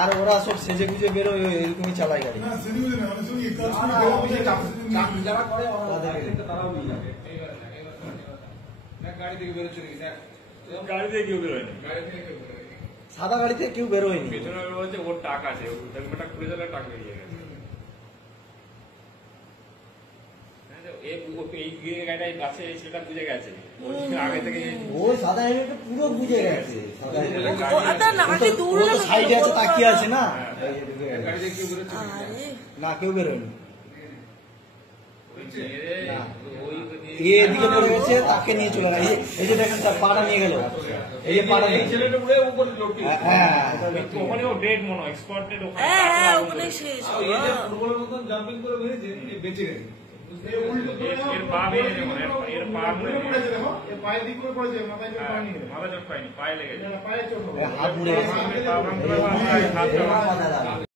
আর ওরা সব সেজে গুজে বেরোয় এরকমই চালায় গাড়ি। সাদা গাড়িতে কেউ বেরোয়নি, ওর টাক আছে, খুলে দিলে টাক বেরিয়ে গেছে। পুরো বুঝে গেছে, সাইডে আছে তাকিয়ে আছে না, না কেউ বেরোয়নি। এদিকে পড়ে গেছে, তাকে নিয়ে চলে গেছে। এই যে দেখেন তার পাড়া নিয়ে গেল, এই যে পাড়া নিয়ে ছেলেটা পুরো উপরে ওখানে ও ডেড মনে হয়, এক্সপার্ট ডেড ওখানে শেষ। ফুটবলের মতন জাম্পিং করে বেরিয়েছে, বেঁচে গেছে। এর পা বেরিয়ে যাবে, এর পা পড়েছে, দেখো এর পায়ের দিক করে পড়েছে, মাথায় চোট পায়নি, মাথা চোট পায়নি, পায়ে লেগেছে, পায়ে চোট, হাত মুড়ে গেছে, পা ভাঙতে